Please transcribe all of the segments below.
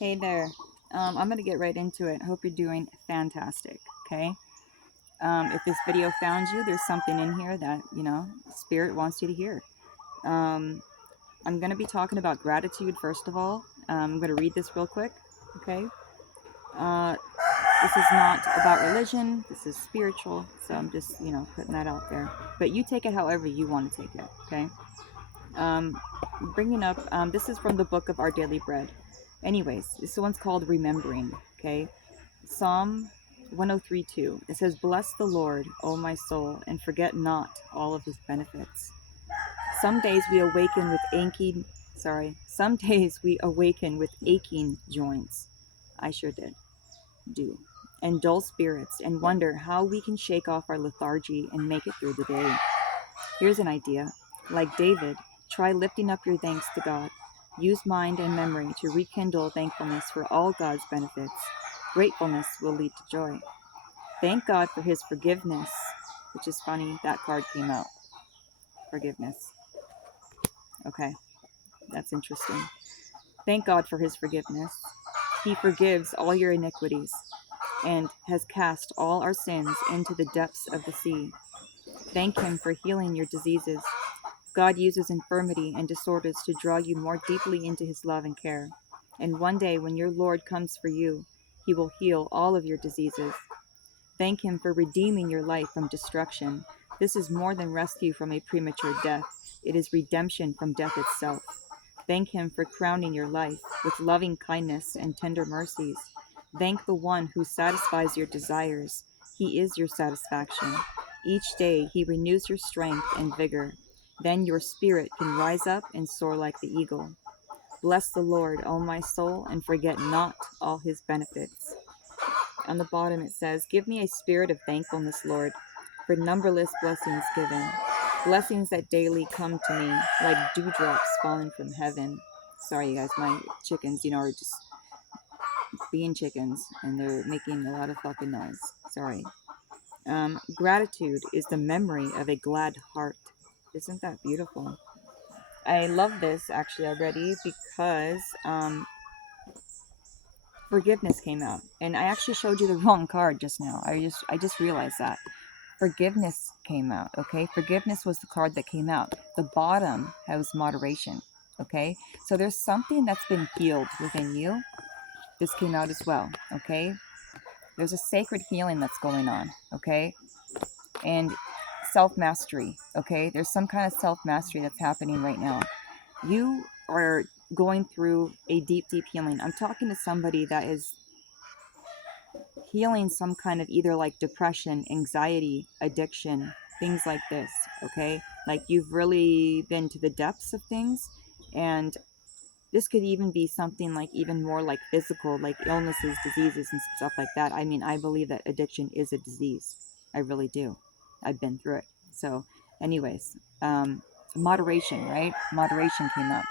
Hey there. I'm going to get right into it. Hope you're doing fantastic, okay? If this video found you, there's something in here that, Spirit wants you to hear. Um, I'm going to be talking about gratitude, first of all. I'm going to read this real quick, okay? Uh, this is not about religion. This is spiritual. So I'm just, putting that out there. But you take it however you want to take it, okay? Um, Bringing up, this is from the book of Our Daily Bread. Anyways, this one's called Remembering, okay? Psalm 103:2. It says, "Bless the Lord, O my soul, and forget not all of his benefits." Some days we awaken with some days we awaken with aching joints. I sure do. And dull spirits, and wonder how we can shake off our lethargy and make it through the day. Here's an idea. Like David, try lifting up your thanks to God. Use mind and memory to rekindle thankfulness for all God's benefits. Gratefulness will lead to joy. Thank God for his forgiveness, which is funny, that card came out. Forgiveness. Okay, that's interesting. Thank God for his forgiveness. He forgives all your iniquities and has cast all our sins into the depths of the sea. Thank him for healing your diseases. God uses infirmity and disorders to draw you more deeply into his love and care. And one day, when your Lord comes for you, he will heal all of your diseases. Thank him for redeeming your life from destruction. This is more than rescue from a premature death. It is redemption from death itself. Thank him for crowning your life with loving kindness and tender mercies. Thank the one who satisfies your desires. He is your satisfaction. Each day he renews your strength and vigor. Then your spirit can rise up and soar like the eagle. Bless the Lord, O my soul, and forget not all his benefits. On the bottom it says, "Give me a spirit of thankfulness, Lord, for numberless blessings given. Blessings that daily come to me like dewdrops falling from heaven." Sorry, you guys, my chickens, are just being chickens, and they're making a lot of fucking noise. Sorry. Gratitude is the memory of a glad heart. Isn't that beautiful? I love this actually already because forgiveness came out, and I actually showed you the wrong card just now. I just realized that forgiveness came out. Okay, forgiveness was the card that came out. The bottom has moderation. Okay, so there's something that's been healed within you. This came out as well. Okay, there's a sacred healing that's going on. Okay, and self mastery. Okay, there's some kind of self mastery that's happening right now. You are going through a deep healing. I'm talking to somebody that is healing some kind of either like depression, anxiety, addiction, things like this, okay? Like you've really been to the depths of things, and this could even be something like even more like physical, like illnesses, diseases, and stuff like that. I mean, I believe that addiction is a disease. I really do. I've been through it. So, anyways, moderation, right? Moderation came up.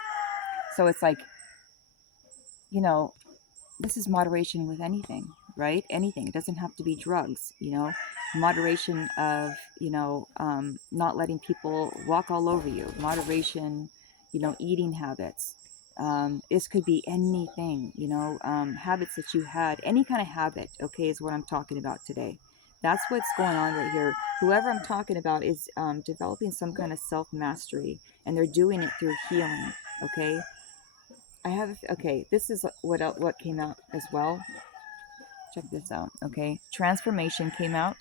So it's like, you know, this is moderation with anything, right? Anything. It doesn't have to be drugs, moderation of, not letting people walk all over you, moderation, eating habits. This could be anything, habits that you had, any kind of habit, okay, is what I'm talking about today. That's what's going on right here. Whoever I'm talking about is developing some kind of self mastery, and they're doing it through healing, okay? Okay, this is what came out as well. Check this out, okay? Transformation came out,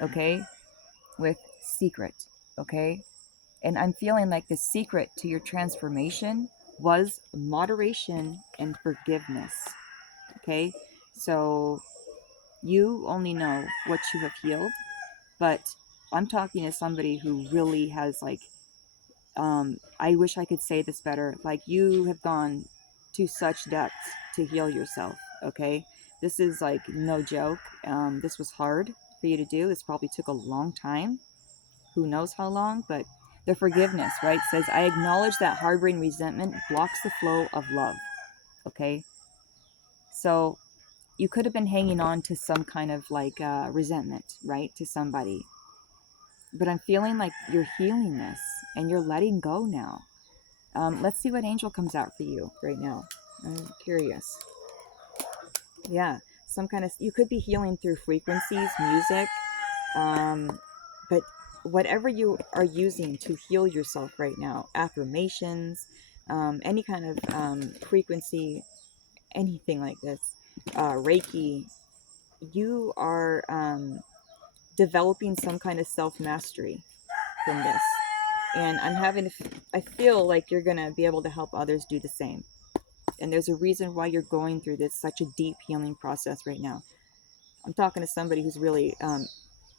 okay, with secret, okay? And I'm feeling like the secret to your transformation was moderation and forgiveness, okay? So you only know what you have healed, but I'm talking to somebody who really has like, I wish I could say this better. Like you have gone to such depths to heal yourself, okay? This is like no joke. This was hard for you to do. This probably took a long time. Who knows how long, but the forgiveness, right, says, "I acknowledge that harboring resentment blocks the flow of love." Okay? So you could have been hanging on to some kind of like resentment, right, to somebody. But I'm feeling like you're healing this and you're letting go now. Let's see what angel comes out for you right now. I'm curious. Yeah, some kind of, you could be healing through frequencies, music, um, but whatever you are using to heal yourself right now, affirmations, any kind of frequency, anything like this, Reiki, you are developing some kind of self mastery from this. And I feel like you're going to be able to help others do the same. And there's a reason why you're going through this such a deep healing process right now. I'm talking to somebody who's really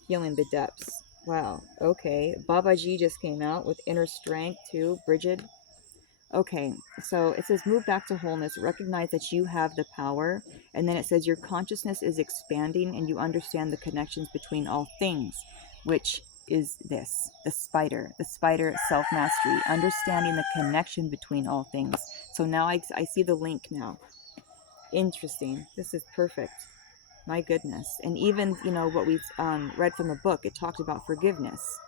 healing the depths. Wow. Okay. Babaji just came out with inner strength too. Bridget. Okay. So it says move back to wholeness. Recognize that you have the power. And then it says your consciousness is expanding and you understand the connections between all things, which is this the spider self mastery, understanding the connection between all things. So now I see the link now. Interesting. This is perfect. My goodness. And even, what we read from the book, it talked about forgiveness.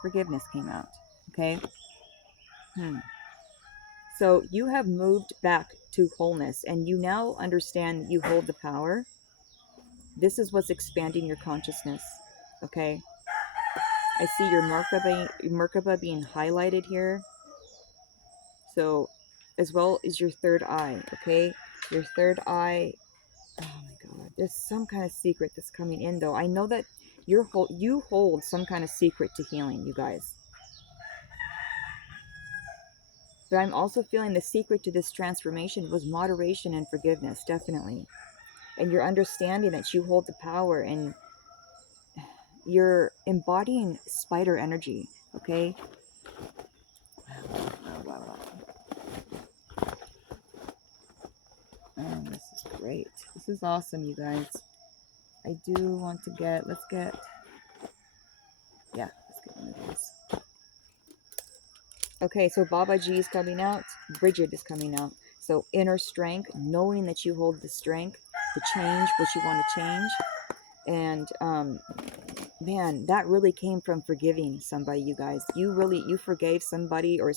Forgiveness came out. Okay. So you have moved back to wholeness and you now understand you hold the power. This is what's expanding your consciousness. Okay. I see your Merkaba being highlighted here. So, as well as your third eye. Okay. Your third eye. Oh my God. There's some kind of secret that's coming in, though. I know that you hold some kind of secret to healing, you guys. But I'm also feeling the secret to this transformation was moderation and forgiveness, definitely. And you're understanding that you hold the power and you're embodying spider energy, okay? Oh, this is great. This is awesome, you guys. I do want to let's get one of these. Okay, so Babaji is coming out. Bridget is coming out. So inner strength, knowing that you hold the strength to change what you want to change. And man, that really came from forgiving somebody, you guys. You forgave somebody or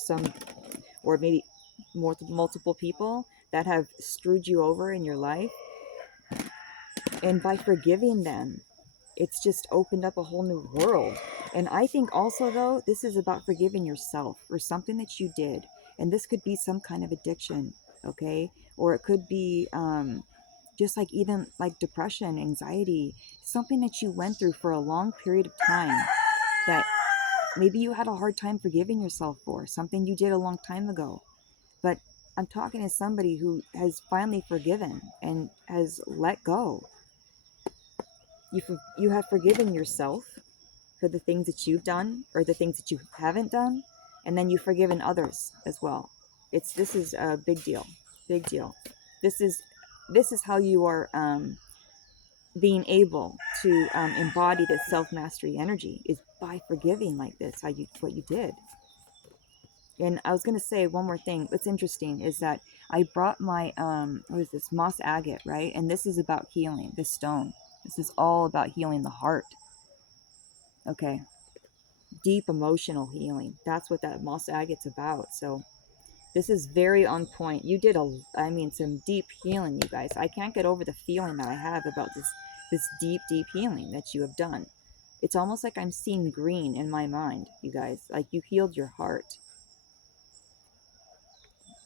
maybe multiple people that have screwed you over in your life. And by forgiving them, it's just opened up a whole new world. And I think also, though, this is about forgiving yourself for something that you did. And this could be some kind of addiction, okay? Or it could be just like even like depression, anxiety, something that you went through for a long period of time that maybe you had a hard time forgiving yourself for, something you did a long time ago. But I'm talking to somebody who has finally forgiven and has let go. You have forgiven yourself for the things that you've done or the things that you haven't done, and then you've forgiven others as well. This is a big deal. Big deal. This is how you are being able to embody this self-mastery energy, is by forgiving like this, what you did. And I was going to say one more thing. What's interesting is that I brought my what is this, moss agate, right? And this is about healing, this stone. This is all about healing the heart. Okay. Deep emotional healing. That's what that moss agate's about. So this is very on point. You did some deep healing, you guys. I can't get over the feeling that I have about this deep healing that you have done. It's almost like I'm seeing green in my mind, you guys. Like you healed your heart.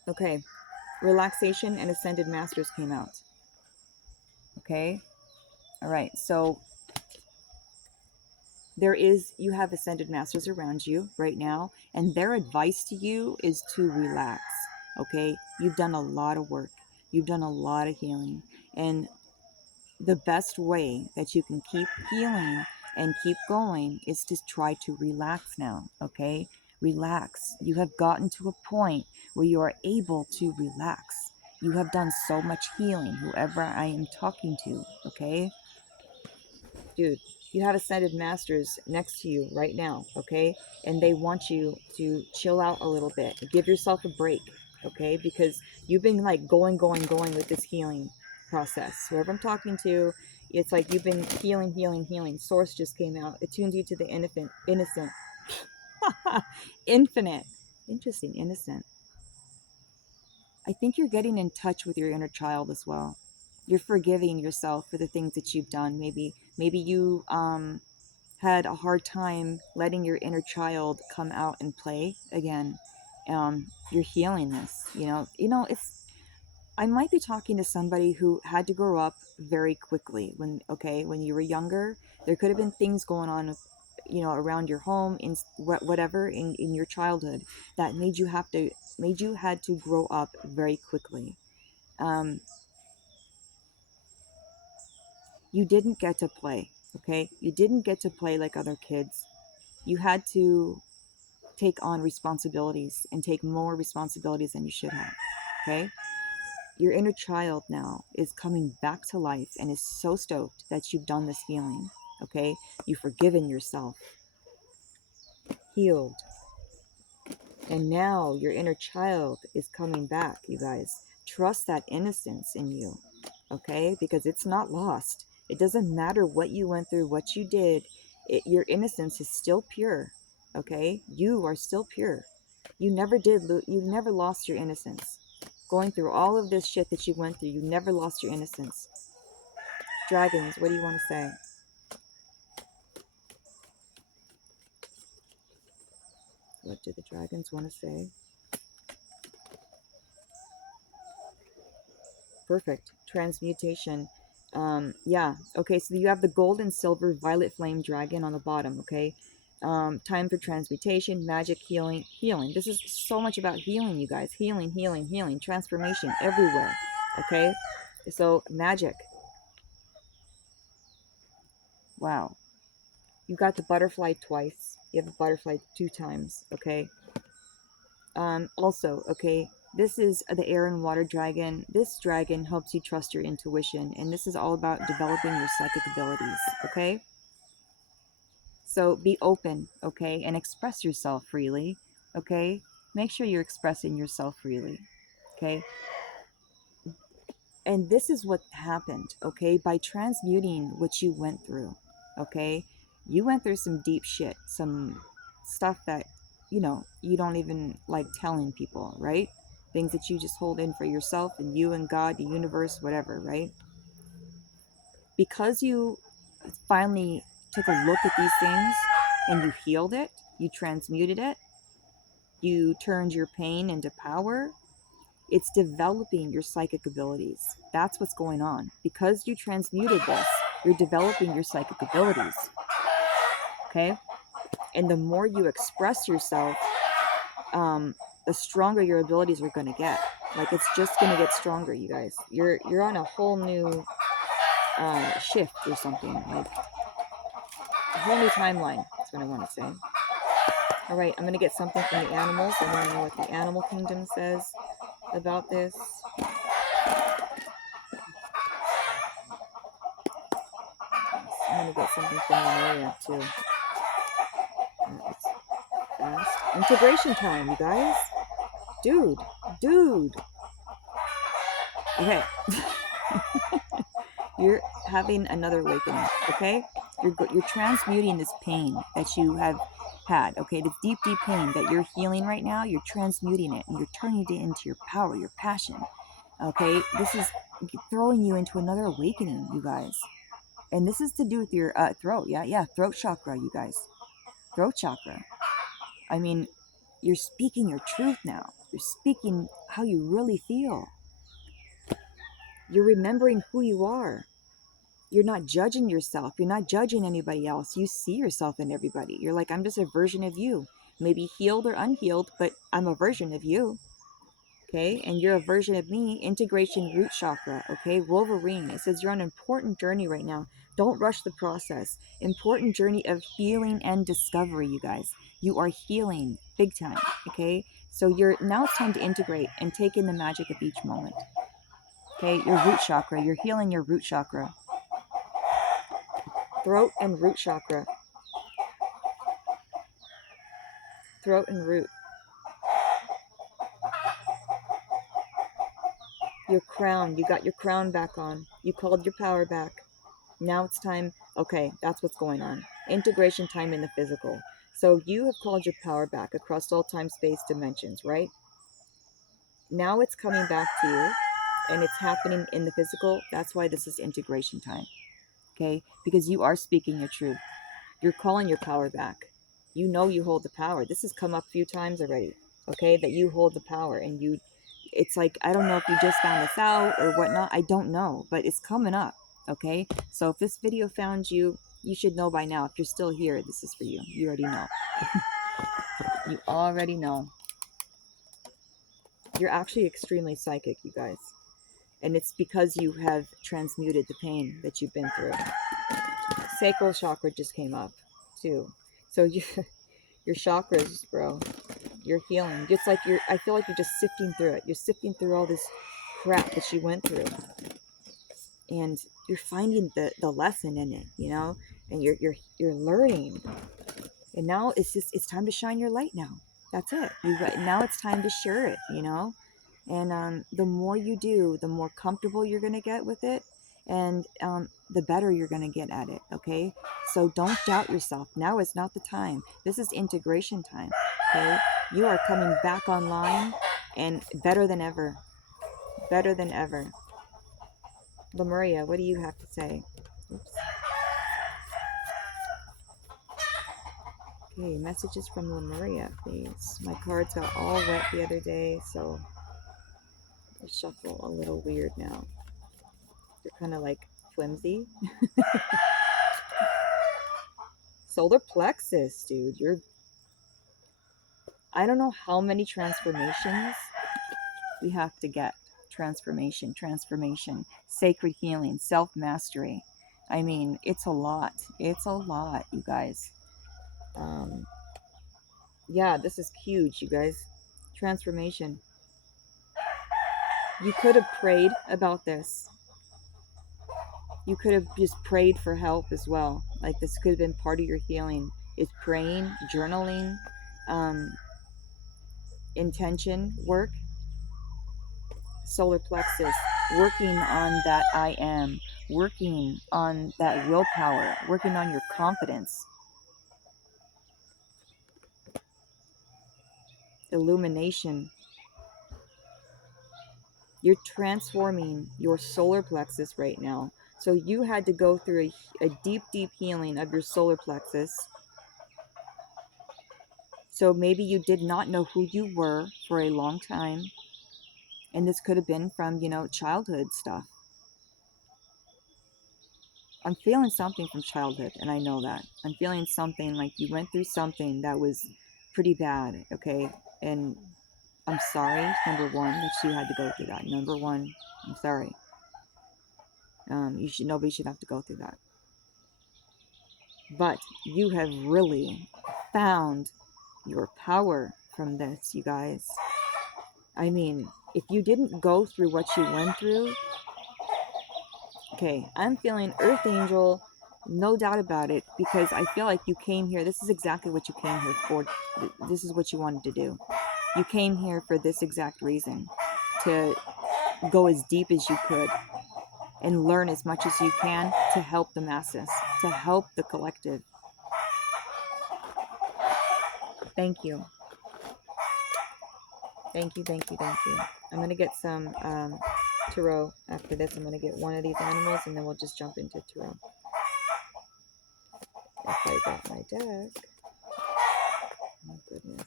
Okay. Relaxation and Ascended Masters came out. Okay. All right. So you have Ascended Masters around you right now, and their advice to you is to relax. Okay. You've done a lot of work. You've done a lot of healing. And the best way that you can keep healing and keep going is to try to relax now. Okay. Relax. You have gotten to a point where you are able to relax. You have done so much healing, whoever I am talking to. Okay. Dude, you have Ascended Masters next to you right now, okay? And they want you to chill out a little bit. Give yourself a break, okay? Because you've been like going with this healing process. Whoever I'm talking to, it's like you've been healing. Source just came out. It tunes you to the innocent. Infinite. Interesting, innocent. I think you're getting in touch with your inner child as well. You're forgiving yourself for the things that you've done. Maybe you had a hard time letting your inner child come out and play again. You're healing this. It's, I might be talking to somebody who had to grow up very quickly. When you were younger, there could have been things going on, around your home, in whatever, in your childhood, that made you had to grow up very quickly. Um, you didn't get to play, okay? You didn't get to play like other kids. You had to take on responsibilities and take more responsibilities than you should have, okay? Your inner child now is coming back to life and is so stoked that you've done this healing, okay? You've forgiven yourself, healed, and now your inner child is coming back, you guys. Trust that innocence in you, okay? Because it's not lost. It doesn't matter what you went through, what you did. Your innocence is still pure, okay? You are still pure. You never lost your innocence. Going through all of this shit that you went through, you never lost your innocence. Dragons, what do you want to say? What do the dragons want to say? Perfect. Transmutation. Yeah. Okay, so you have the gold and silver violet flame dragon on the bottom, okay? Time for transmutation, magic, healing. This is so much about healing, you guys. Healing. Transformation everywhere, okay? So, magic. Wow. You got the butterfly twice. You have the butterfly 2 times, okay? Also, okay, this is the air and water dragon. This dragon helps you trust your intuition, and this is all about developing your psychic abilities, okay? So be open, okay, and express yourself freely, okay? Make sure you're expressing yourself freely, okay? And this is what happened, okay? By transmuting what you went through, okay? You went through some deep shit, some stuff that, you don't even like telling people, right? Things that you just hold in for yourself and you and God, the universe, whatever, right? Because you finally took a look at these things and you healed it, you transmuted it, you turned your pain into power. It's developing your psychic abilities. That's what's going on. Because you transmuted this, you're developing your psychic abilities. Okay? And the more you express yourself, the stronger your abilities are going to get. Like, it's just going to get stronger, you guys. You're on a whole new shift or something. Like, a whole new timeline. That's what I want to say. All right, I'm going to get something from the animals. I want to know what the animal kingdom says about this. I'm going to get something from Lemuria, too. Fast. Integration time, you guys. Dude. Okay. You're having another awakening, okay? You're transmuting this pain that you have had, okay? This deep pain that you're healing right now, you're transmuting it and you're turning it into your power, your passion, okay? This is throwing you into another awakening, you guys. And this is to do with your throat. Yeah, throat chakra, you guys. Throat chakra. I mean, you're speaking your truth now. You're speaking how you really feel. You're remembering who you are. You're not judging yourself. You're not judging anybody else. You see yourself in everybody. You're like, I'm just a version of you. Maybe healed or unhealed, but I'm a version of you. Okay, and you're a version of me. Integration root chakra. Okay, Wolverine. It says you're on an important journey right now. Don't rush the process. Important journey of healing and discovery, you guys. You are healing big time. Okay, so now it's time to integrate and take in the magic of each moment. Okay, your root chakra. You're healing your root chakra. Throat and root chakra. Throat and root. Your crown. You got your crown back on. You called your power back. Now it's time. Okay, that's what's going on. Integration time in the physical. So you have called your power back across all time, space, dimensions, right? Now it's coming back to you. and it's happening in the physical, that's why this is integration time. Okay? Because you are speaking your truth. You're calling your power back. You know you hold the power. This has come up a few times already. Okay? That you hold the power, and you, it's like, I don't know if you just found this out or whatnot. I don't know, but it's coming up. Okay? So if this video found you, you should know by now. If you're still here, this is for you. You already know. You already know. You're actually extremely psychic, you guys. And it's because you have transmuted the pain that you've been through. Sacral chakra just came up, too. So your chakras, bro, you're healing. It's like I feel like you're just sifting through it. You're sifting through all this crap that you went through. And you're finding the lesson in it, you know? And you're learning. And now it's time to shine your light now. That's it. Now it's time to share it, you know? And the more you do, the more comfortable you're going to get with it. And the better you're going to get at it, okay? So don't doubt yourself. Now is not the time. This is integration time, okay? You are coming back online and better than ever. Better than ever. Lemuria, what do you have to say? Oops. Okay, messages from Lemuria, please. My cards got all wet the other day, so they shuffle a little weird now. They're kind of like flimsy. Solar plexus, dude. I don't know how many transformations we have to get. Transformation, sacred healing, self-mastery. I mean, it's a lot. It's a lot, you guys. Yeah, this is huge, you guys. Transformation. You could have prayed about this. You could have just prayed for help as well. Like, this could have been part of your healing. Is praying, journaling, intention work. Solar plexus, working on that I am, working on that willpower, working on your confidence. Illumination. You're transforming your solar plexus right now. So you had to go through a deep, deep healing of your solar plexus. So maybe you did not know who you were for a long time. And this could have been from, you know, childhood stuff. I'm feeling something from childhood, and I know that. I'm feeling something like you went through something that was pretty bad, okay? And I'm sorry, number one, that you had to go through that. Number one, I'm sorry. Nobody should have to go through that. But you have really found your power from this, you guys. I mean, if you didn't go through what you went through, okay, I'm feeling Earth Angel, no doubt about it, because I feel like you came here. This is exactly what you came here for. This is what you wanted to do. You came here for this exact reason, to go as deep as you could and learn as much as you can to help the masses, to help the collective. Thank you. Thank you, thank you, thank you. I'm going to get some tarot after this. I'm going to get one of these animals, and then we'll just jump into tarot. If I got my deck. Oh, goodness.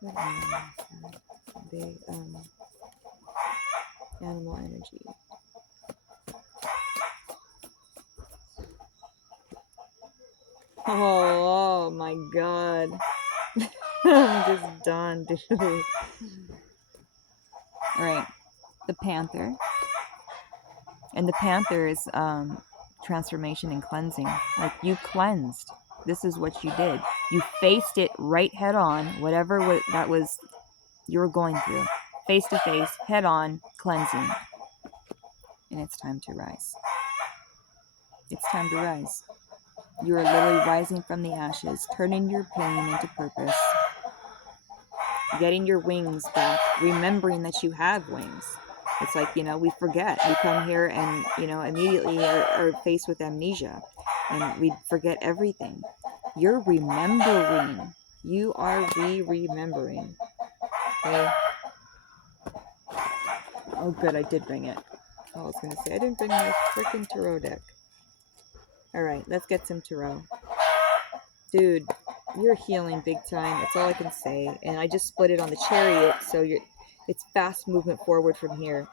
What animal? The animal energy. Oh my god. I'm just done, dude. Alright. The panther. And the panther is transformation and cleansing. Like, you cleansed. This is what you did. You faced it right head on, whatever that was you were going through. Face to face, head on, cleansing. And it's time to rise. It's time to rise. You are literally rising from the ashes, turning your pain into purpose, getting your wings back, remembering that you have wings. It's like, you know, we forget. We come here and, you know, immediately are faced with amnesia, and we forget everything. You're remembering. You are remembering. Okay? Oh, good, I did bring it. Oh, I was going to say, I didn't bring my freaking tarot deck. Alright, let's get some tarot. Dude, you're healing big time. That's all I can say. And I just split it on the chariot, so it's fast movement forward from here.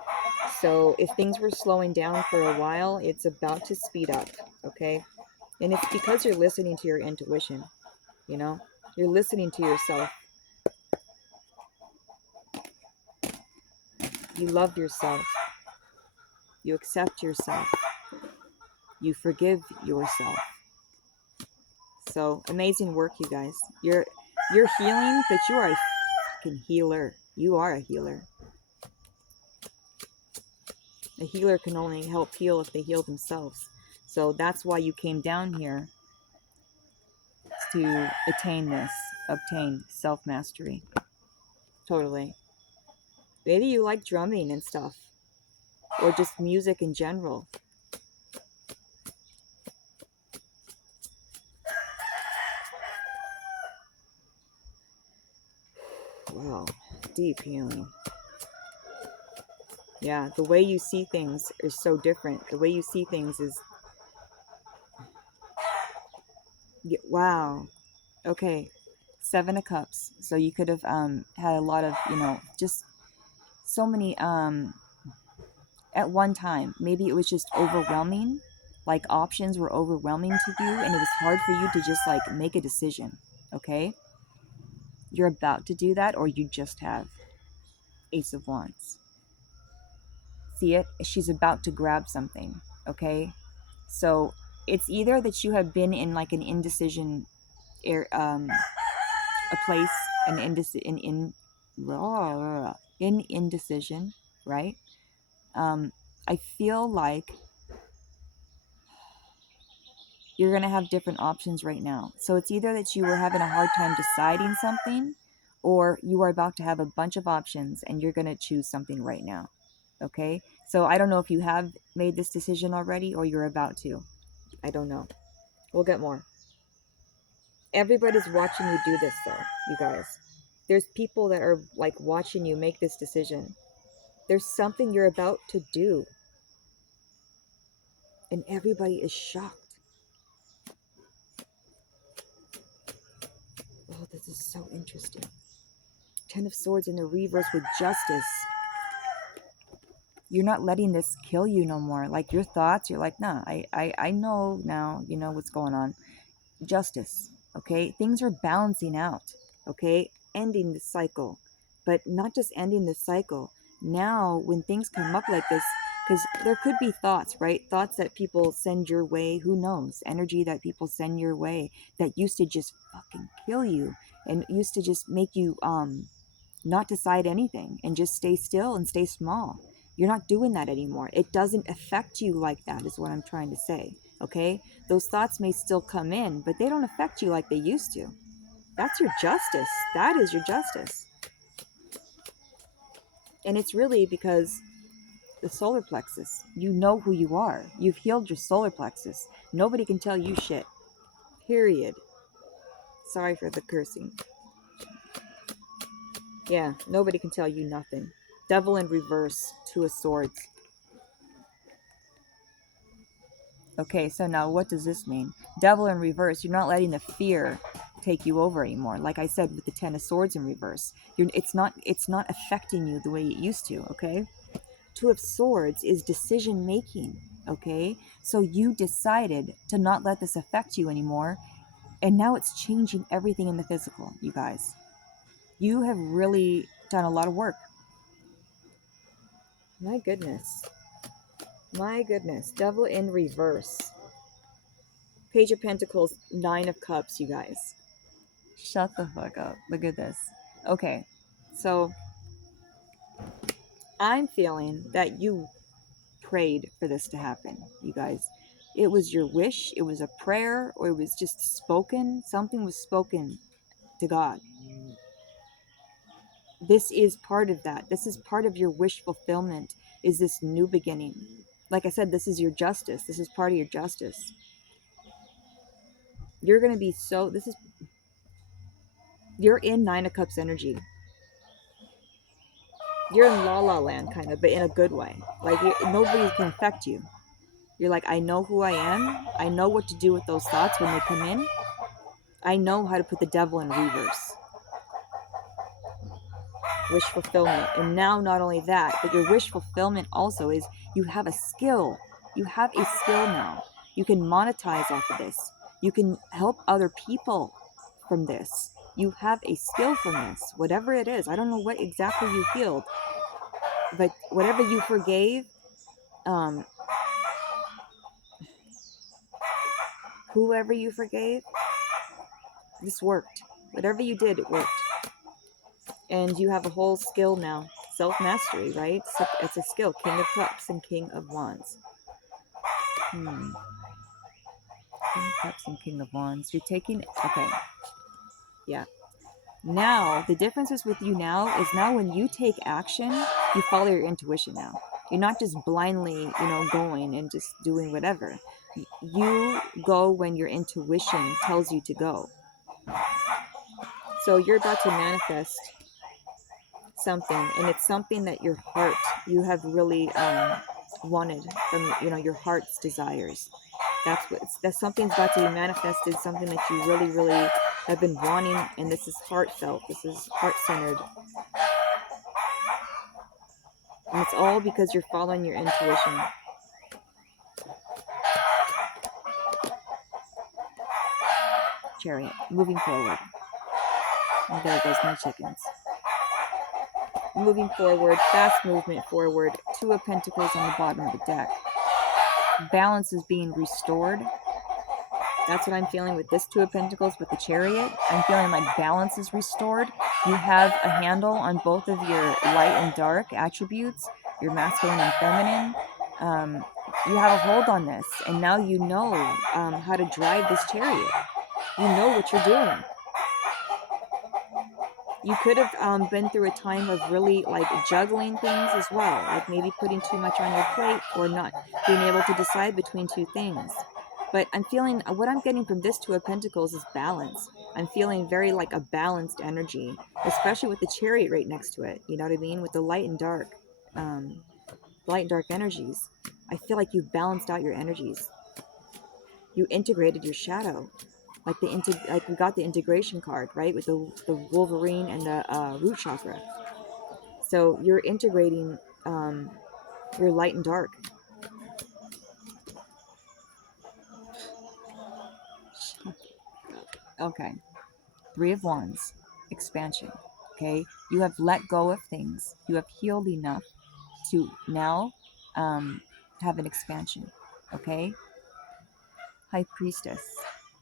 So if things were slowing down for a while, it's about to speed up, okay? And it's because you're listening to your intuition, you know? You're listening to yourself. You love yourself. You accept yourself. You forgive yourself. So, amazing work, you guys. You're healing, but you are a fucking healer. You are a healer. A healer can only help heal if they heal themselves. So that's why you came down here, to obtain self-mastery. Totally. Maybe you like drumming and stuff, or just music in general. Wow, deep healing. Yeah, the way you see things is so different. The way you see things is... Wow. Okay. 7 of Cups. So you could have had a lot of, just so many at one time. Maybe it was just overwhelming. Like options were overwhelming to you and it was hard for you to just like make a decision. Okay? You're about to do that, or you just have. Ace of Wands. See it? She's about to grab something. Okay? So it's either that you have been in like an indecision a place, an indecision, right? I feel like you're going to have different options right now. So it's either that you were having a hard time deciding something, or you are about to have a bunch of options and you're going to choose something right now. Okay? So I don't know if you have made this decision already or you're about to. I don't know. We'll get more. Everybody's watching you do this though, you guys. There's people that are like watching you make this decision. There's something you're about to do. And everybody is shocked. Oh, this is so interesting. 10 of Swords in the reverse with Justice. You're not letting this kill you no more. Like your thoughts, you're like, nah, I know now, you know what's going on. Justice, okay? Things are balancing out, okay? Ending the cycle. But not just ending the cycle. Now, when things come up like this, because there could be thoughts, right? Thoughts that people send your way, who knows? Energy that people send your way that used to just fucking kill you and used to just make you not decide anything and just stay still and stay small. You're not doing that anymore. It doesn't affect you like that, is what I'm trying to say. Okay? Those thoughts may still come in, but they don't affect you like they used to. That's your justice. That is your justice. And it's really because the solar plexus, you know who you are. You've healed your solar plexus. Nobody can tell you shit. Period. Sorry for the cursing. Yeah, nobody can tell you nothing. Devil in reverse, 2 of Swords. Okay, so now what does this mean? Devil in reverse, you're not letting the fear take you over anymore. Like I said with the 10 of Swords in reverse, it's not affecting you the way it used to, okay? 2 of Swords is decision making, okay? So you decided to not let this affect you anymore, and now it's changing everything in the physical, you guys. You have really done a lot of work. My goodness. My goodness. Devil in reverse. Page of Pentacles, 9 of Cups, you guys. Shut the fuck up. Look at this. Okay, so I'm feeling that you prayed for this to happen, you guys. It was your wish, it was a prayer, or it was just spoken. Something was spoken to God. This is part of that. This is part of your wish fulfillment, is this new beginning. Like I said, this is your justice. This is part of your justice. You're going to be so... You're in 9 of Cups energy. You're in la la land, kind of, but in a good way. Like, nobody can affect you. You're like, I know who I am. I know what to do with those thoughts when they come in. I know how to put the devil in reverse. Wish fulfillment. And now, not only that, but your wish fulfillment also is you have a skill. You have a skill now. You can monetize off of this. You can help other people from this. You have a skill from this, whatever it is. I don't know what exactly you healed, but whatever you forgave, um, whoever you forgave, this worked. Whatever you did, it worked. And you have a whole skill now. Self-mastery, right? So it's a skill. King of Cups and King of Wands. King of Cups and King of Wands. You're taking... Okay. Yeah. Now, the difference is with you now is now when you take action, you follow your intuition now. You're not just blindly, going and just doing whatever. You go when your intuition tells you to go. So you're about to manifest something, and it's something that your heart, you have really wanted from, your heart's desires. That's something's about to be manifested, something that you really, really have been wanting, and this is heartfelt. This is heart-centered. And it's all because you're following your intuition. Chariot, moving forward. And there goes my chickens. Moving forward, fast movement forward. Two of Pentacles on the bottom of the deck. Balance is being restored. That's what I'm feeling with this Two of Pentacles with the Chariot. I'm feeling like balance is restored. You have a handle on both of your light and dark attributes, your masculine and feminine. You have a hold on this, and now you know how to drive this chariot. You know what you're doing. You could have been through a time of really like juggling things as well, like maybe putting too much on your plate or not being able to decide between two things. But I'm feeling, what I'm getting from this Two of Pentacles is balance. I'm feeling very like a balanced energy, especially with the Chariot right next to it. You know what I mean? With the light and dark energies. I feel like you've balanced out your energies. You integrated your shadow. Like we got the integration card, right? With the Wolverine and the root chakra. So you're integrating your light and dark. Okay. Three of Wands. Expansion. Okay. You have let go of things. You have healed enough to now have an expansion. Okay. High Priestess.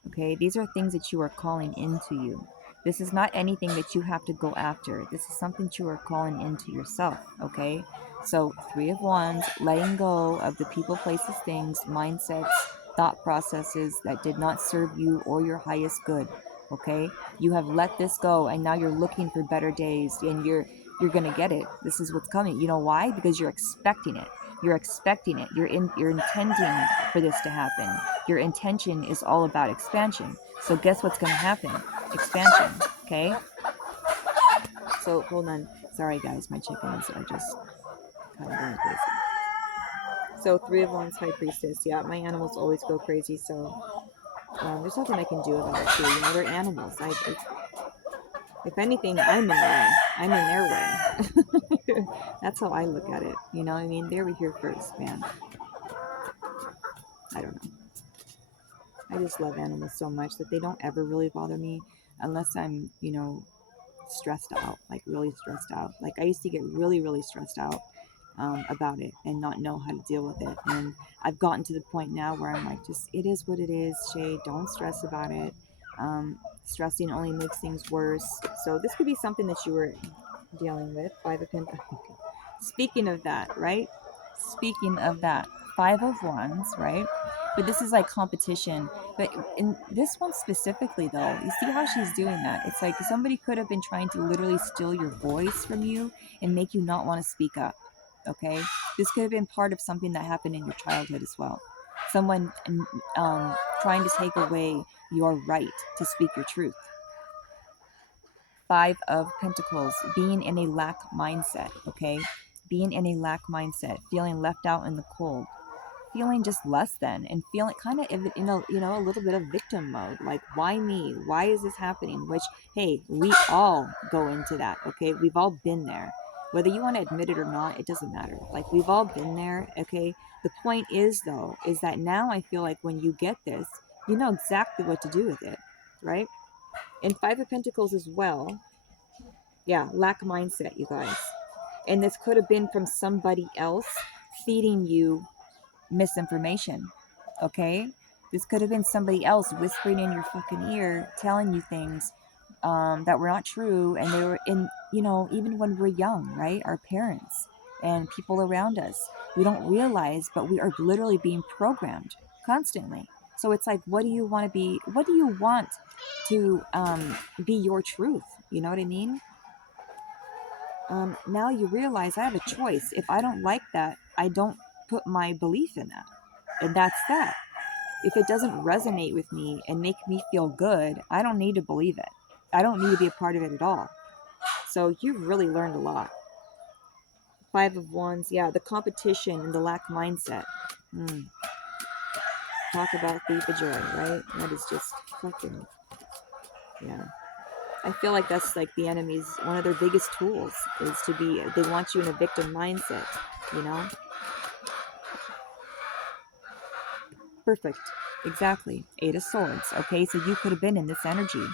Okay. These are things that you are calling into you. This is not anything that you have to go after. This is something that you are calling into yourself. Okay. So Three of Wands, letting go of the people, places, things, mindsets, thought processes that did not serve you or your highest good. Okay. You have let this go, and now you're looking for better days, and you're gonna get it. This is what's coming. You know why? Because you're expecting it. You're expecting it. You're intending for this to happen. Your intention is all about expansion. So guess what's going to happen? Expansion. Okay. So hold on. Sorry guys, my chickens are just kind of going crazy. So Three of Wands, High Priestess. Yeah, my animals always go crazy. So there's nothing I can do about it too. You know, they're animals. If anything, I'm in the way. I'm in their way. That's how I look at it. You know what I mean? They were here first, man. I don't know. I just love animals so much that they don't ever really bother me unless I'm, stressed out, like really stressed out. Like I used to get really, really stressed out about it and not know how to deal with it. And I've gotten to the point now where I'm like, just, it is what it is, Shay. Don't stress about it. Stressing only makes things worse. So this could be something that you were dealing with. Five of Pentacles. Speaking of that, right? Speaking of that, Five of Wands, right? But this is like competition. But in this one specifically, though, you see how she's doing that? It's like somebody could have been trying to literally steal your voice from you and make you not want to speak up. Okay? This could have been part of something that happened in your childhood as well. Someone trying to take away your right to speak your truth. Five of Pentacles, being in a lack mindset, okay? Being in a lack mindset, feeling left out in the cold, feeling just less than, and feeling kind of in a, you know, a little bit of victim mode. Like, why me? Why is this happening? Which, hey, we all go into that, okay? We've all been there. Whether you want to admit it or not, it doesn't matter. Like, we've all been there, okay? The point is, though, is that now I feel like when you get this, you know exactly what to do with it, right? And Five of Pentacles as well. Yeah, lack mindset, you guys. And this could have been from somebody else feeding you misinformation, okay? This could have been somebody else whispering in your fucking ear, telling you things that were not true. And they were in, you know, even when we're young, right? Our parents and people around us, we don't realize, but we are literally being programmed constantly. So it's like, what do you want to be? What do you want to be your truth? You know what I mean? Now you realize I have a choice. If I don't like that, I don't put my belief in that. And that's that. If it doesn't resonate with me and make me feel good, I don't need to believe it. I don't need to be a part of it at all. So you've really learned a lot. Five of Wands, yeah, the competition and the lack mindset. Talk about thief of joy, right? That is just fucking, yeah. I feel like that's like the enemy's, one of their biggest tools is to be, they want you in a victim mindset, you know? Perfect. Exactly. Eight of Swords. Okay, so you could have been in this energy.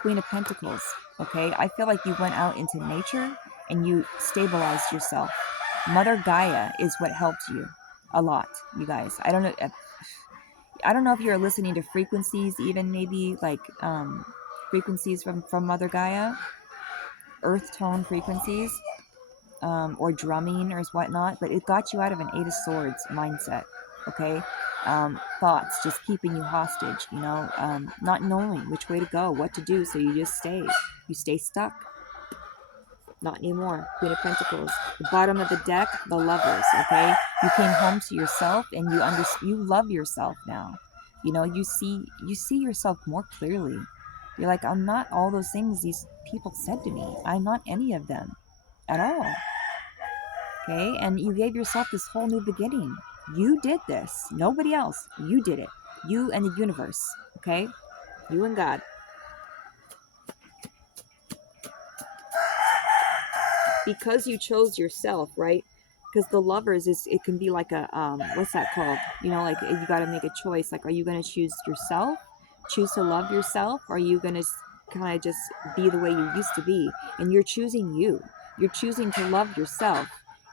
Queen of Pentacles. Okay, I feel like you went out into nature and you stabilized yourself. Mother Gaia is what helped you a lot, you guys. I don't know if you're listening to frequencies, even maybe like frequencies from Mother Gaia, earth tone frequencies, or drumming or whatnot, but it got you out of an Eight of Swords mindset, okay? Thoughts just keeping you hostage, you know, not knowing which way to go, what to do, so you just stay. You stay stuck. Not anymore. Queen of Pentacles. The bottom of the deck, the Lovers, okay? You came home to yourself and you love yourself now. You know, you see yourself more clearly. You're like, I'm not all those things these people said to me. I'm not any of them at all. Okay, and you gave yourself this whole new beginning. You did this. Nobody else. You did it. You and the universe. Okay, you and God. Because you chose yourself, right? Because the Lovers is, it can be like a what's that called? You know, like you got to make a choice. Like, are you going to choose yourself? Choose to love yourself? Or are you going to kind of just be the way you used to be? And you're choosing you. You're choosing to love yourself.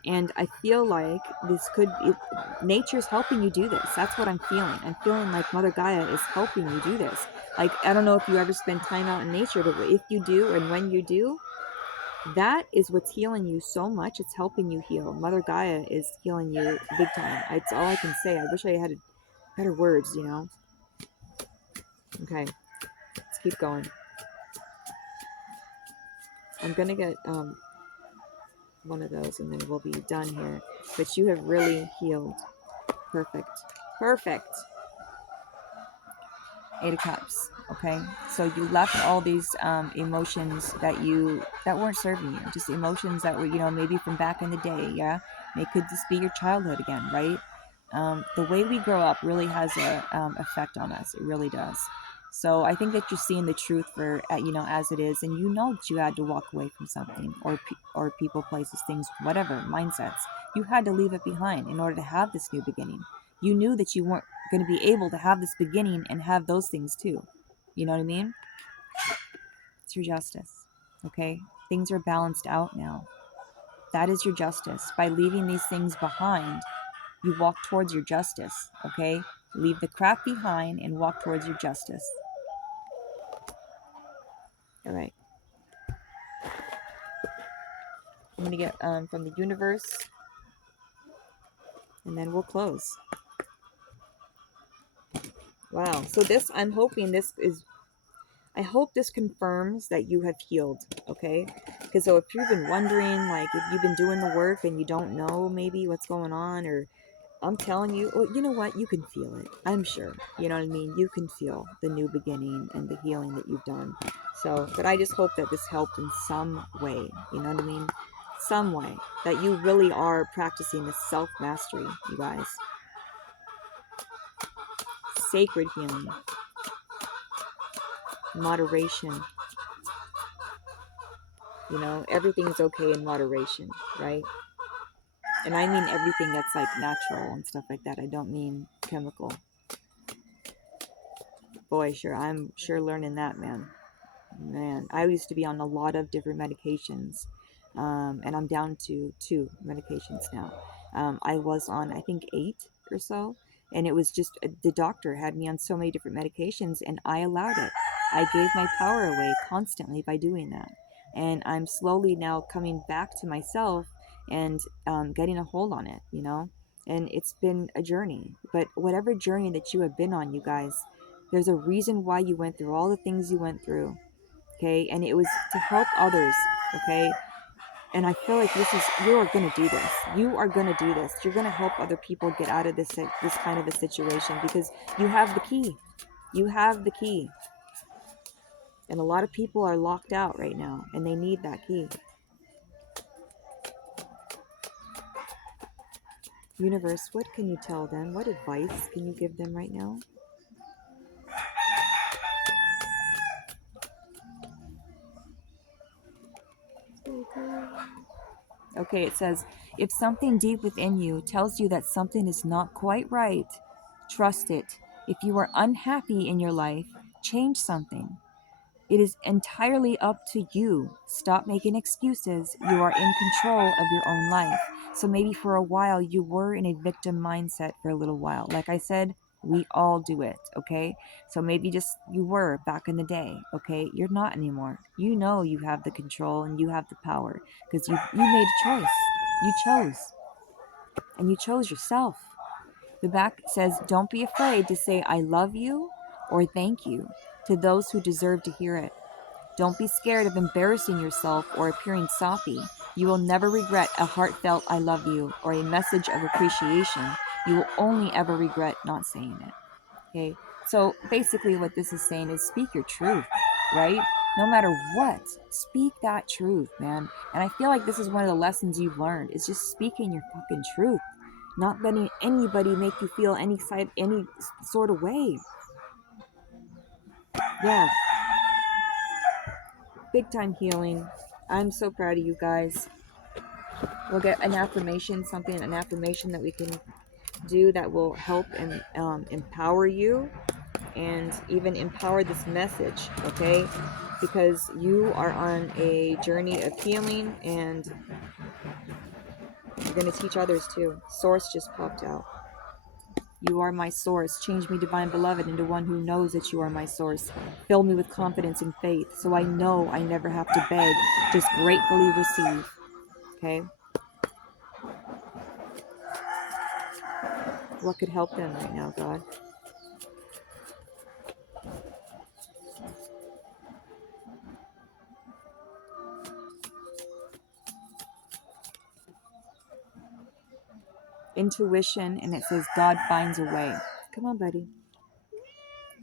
And I feel like this could be, nature's helping you do this. That's what I'm feeling. I'm feeling like Mother Gaia is helping you do this. Like, I don't know if you ever spend time out in nature, but if you do and when you do, that is what's healing you so much. It's helping you heal. Mother Gaia is healing you big time. It's all I can say. I wish I had better words, you know. Okay, let's keep going. I'm gonna get one of those and then we'll be done here. But you have really healed. Perfect. Perfect. Eight of Cups. Okay, so you left all these emotions that weren't serving you, just emotions that were, you know, maybe from back in the day. Yeah, it could just be your childhood again, right? The way we grow up really has a effect on us. It really does. So I think that you're seeing the truth for, you know, as it is, and you know that you had to walk away from something, or people, places, things, whatever mindsets. You had to leave it behind in order to have this new beginning. You knew that you weren't going to be able to have this beginning and have those things too. You know what I mean? It's your justice. Okay? Things are balanced out now. That is your justice. By leaving these things behind, you walk towards your justice. Okay? Leave the crap behind and walk towards your justice. All right. I'm going to get from the universe, and then we'll close. Wow. So this, I'm hoping this is, I hope this confirms that you have healed, okay? Because if you've been wondering, like, if you've been doing the work and you don't know maybe what's going on, or I'm telling you, well, you know what? You can feel it. I'm sure. You know what I mean? You can feel the new beginning and the healing that you've done. So, but I just hope that this helped in some way. You know what I mean? Some way. That you really are practicing this self mastery, you guys. Sacred healing. Moderation. You know, everything's okay in moderation, right? And I mean everything that's like natural and stuff like that. I don't mean chemical. Boy, sure, I'm sure learning that, man. Man, I used to be on a lot of different medications, and I'm down to 2 medications now. I was on, I think, 8 or so, and it was just the doctor had me on so many different medications, and I allowed it. I gave my power away constantly by doing that, and I'm slowly now coming back to myself and getting a hold on it, you know. And it's been a journey, but whatever journey that you have been on, you guys, there's a reason why you went through all the things you went through, okay? And it was to help others, okay? And I feel like you are going to do this. You are going to do this. You're going to help other people get out of this kind of a situation because you have the key. You have the key. And a lot of people are locked out right now and they need that key. Universe, what can you tell them? What advice can you give them right now? Okay, it says, if something deep within you tells you that something is not quite right, trust it. If you are unhappy in your life, change something. It is entirely up to you. Stop making excuses. You are in control of your own life. So maybe for a while you were in a victim mindset for a little while. Like I said, we all do it, okay? So maybe just you were back in the day, okay? You're not anymore. You know you have the control and you have the power because you made a choice. You chose. And you chose yourself. The back says, don't be afraid to say I love you or thank you to those who deserve to hear it. Don't be scared of embarrassing yourself or appearing soppy. You will never regret a heartfelt I love you or a message of appreciation. You will only ever regret not saying it. Okay? So basically what this is saying is speak your truth, right? No matter what, speak that truth, man. And I feel like this is one of the lessons you've learned is just speaking your fucking truth. Not letting anybody make you feel any sort of way. Yeah, big time healing. I'm so proud of you guys. We'll get an affirmation, an affirmation that we can do that will help and empower you and even empower this message, okay? Because you are on a journey of healing and you're going to teach others too. Source just popped out. You are my source. Change me, divine beloved, into one who knows that you are my source. Fill me with confidence and faith so I know I never have to beg, just gratefully receive. Okay? What could help them right now, God? Intuition, and it says God finds a way. Come on, buddy.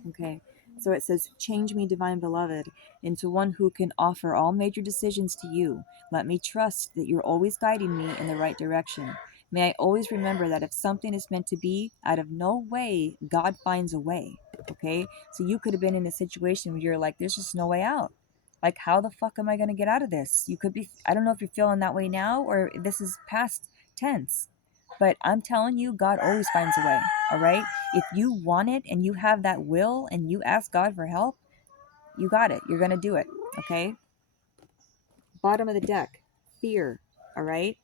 Okay. So it says, change me, divine beloved, into one who can offer all major decisions to you. Let me trust that you're always guiding me in the right direction. May I always remember that if something is meant to be, out of no way, God finds a way. Okay? So you could have been in a situation where you're like, there's just no way out. Like, how the fuck am I going to get out of this? You could be, I don't know if you're feeling that way now or this is past tense. But I'm telling you, God always finds a way. All right? If you want it and you have that will and you ask God for help, you got it. You're going to do it. Okay? Bottom of the deck, fear. All right?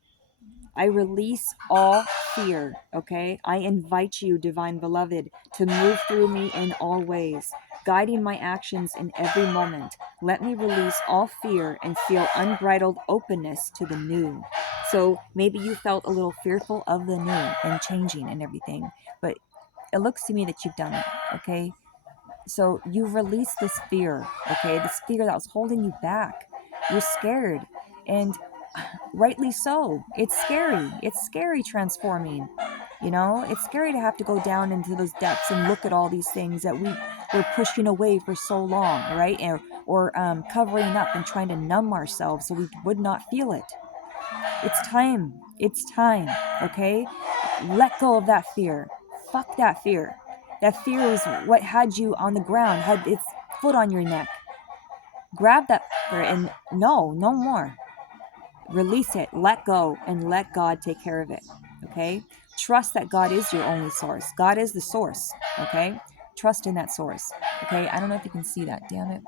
I release all fear, okay? I invite you, divine beloved, to move through me in all ways, guiding my actions in every moment. Let me release all fear and feel unbridled openness to the new. So maybe you felt a little fearful of the new and changing and everything, but it looks to me that you've done it, okay? So you've released this fear, okay? This fear that was holding you back. You're scared. And rightly so. It's scary. It's scary transforming. You know, it's scary to have to go down into those depths and look at all these things that we were pushing away for so long, right? Or covering up and trying to numb ourselves so we would not feel it. It's time. It's time, okay? Let go of that fear. Fuck that fear. That fear is what had you on the ground, had its foot on your neck. Grab that fear and no more. Release it, let go, and let God take care of it, okay? Trust that God is your only source. God is the source, okay? Trust in that source, okay? I don't know if you can see that, damn it.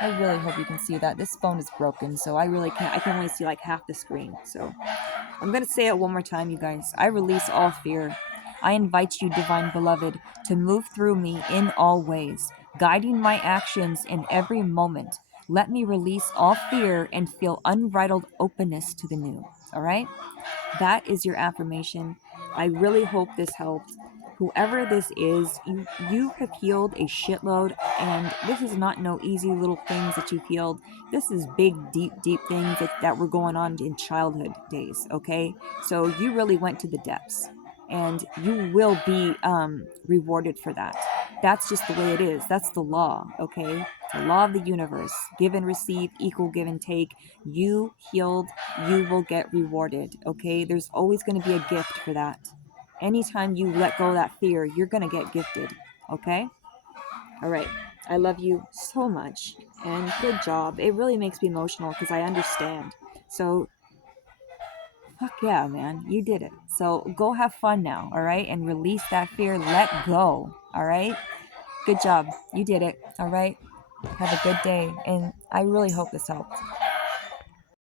I really hope you can see that. This phone is broken, so I can only see like half the screen. So I'm going to say it one more time, you guys. I release all fear. I invite you, divine beloved, to move through me in all ways, guiding my actions in every moment. Let me release all fear and feel unbridled openness to the new. All right? That is your affirmation. I really hope this helped. Whoever this is, you have healed a shitload, and this is not no easy little things that you've healed. This is big, deep things that were going on in childhood days, okay? So you really went to the depths, and you will be rewarded for that. That's just the way it is. That's the law, okay? The law of the universe. Give and receive, equal give and take. You healed, you will get rewarded, okay? There's always going to be a gift for that. Anytime you let go of that fear, you're going to get gifted, okay? All right. I love you so much, and good job. It really makes me emotional because I understand. So, fuck yeah, man. You did it. So go have fun now, all right? And release that fear. Let go, all right? Good job. You did it, all right? Have a good day, and I really hope this helped.